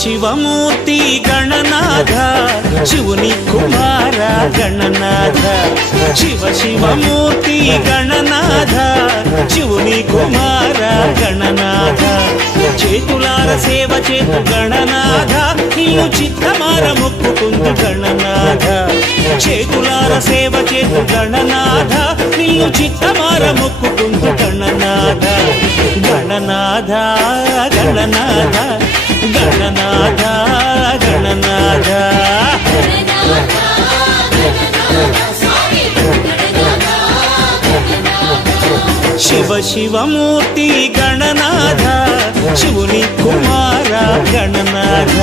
శివమూర్తి గణనాథ శివుని కుమార గణనాథ శివమూర్తి గణనాథ శివుని కుమార గణనాథ చేతులార సేవ చేతు గణనాథ నిన్ను చిత్తమార మొక్కుకుందు గణనాథ చేతులార సేవ చేతు గణనాథ నిన్ను చిత్తమార మొక్కుకుందు గణనాథ గణనాథ గణనాథ గణనాథ గణనాథ శివమూర్తి గణనాథ శివుని కుమార గణనాథ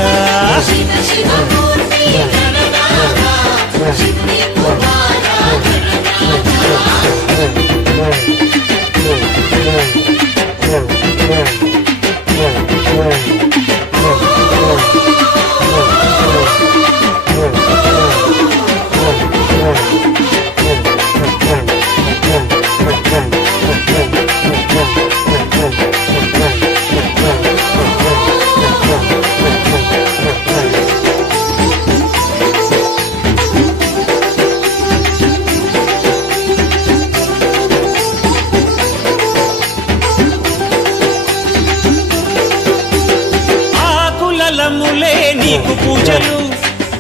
ఆకులములే నీకు పూజలు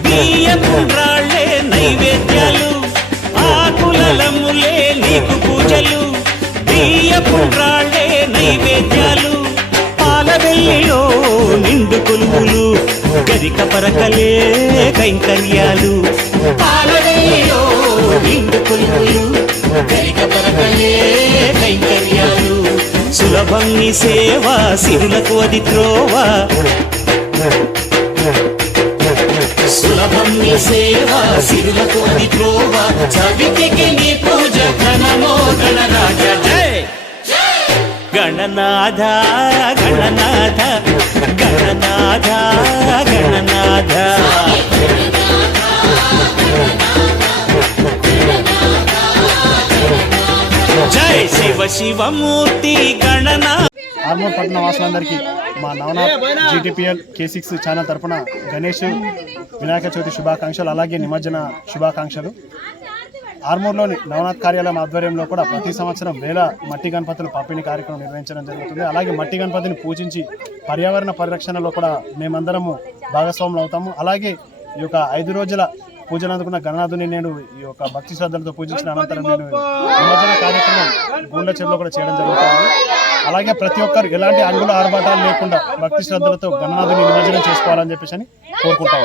బియ్యపుండ్రాళ్ళే నైవేద్యాలు ఆకులములే నీకు పూజలు బియ్యపుండ్రాళ్ళే నైవేద్యాలు పాలవెల్లిలో నిండు కొలువులు గరిక పరకలే కైంకర్యాలు పాలవెల్లిలో నిండు కొలువులు గరిక పరకలే కైంకర్యాలు సులభం నీ సేవ సిరులకు అది త్రోవ సులభం నీ సేవ సిరులకు అది త్రోవ చవితికి నీ పూజ ఘనమో గణరాజ జయ గణనాథ గణనాథ గణనాథ గణనాథ జై శివమూర్తి గణనాథ. ఆర్మూర్ పట్టణ వాసులందరికీ మా నవనాథ్ GTPL K6 ఛానల్ తరఫున గణేష్ వినాయక చవితి శుభాకాంక్షలు, అలాగే నిమజ్జన శుభాకాంక్షలు. ఆర్మూర్లోని నవనాథ్ కార్యాలయం ఆధ్వర్యంలో కూడా ప్రతి సంవత్సరం వేల మట్టి గణపతులు పంపిణీ కార్యక్రమం నిర్వహించడం జరుగుతుంది. అలాగే మట్టి గణపతిని పూజించి పర్యావరణ పరిరక్షణలో కూడా మేమందరము భాగస్వాములు అవుతాము. అలాగే ఈ యొక్క 5 రోజుల పూజలు అందుకున్న గణనాథుని నేను ఈ యొక్క భక్తి శ్రద్ధలతో పూజించిన అనంతరం నేను నిమజ్జన కార్యక్రమం గూండ్ల చెరువులో కూడా చేయడం జరుగుతుంది. అలాగే ప్రతి ఒక్కరు ఎలాంటి అడుగుల ఆర్భాటాలు లేకుండా భక్తి శ్రద్ధలతో గణనాథుని నిమజ్జనం చేసుకోవాలని చెప్పేసి కోరుకుంటాం.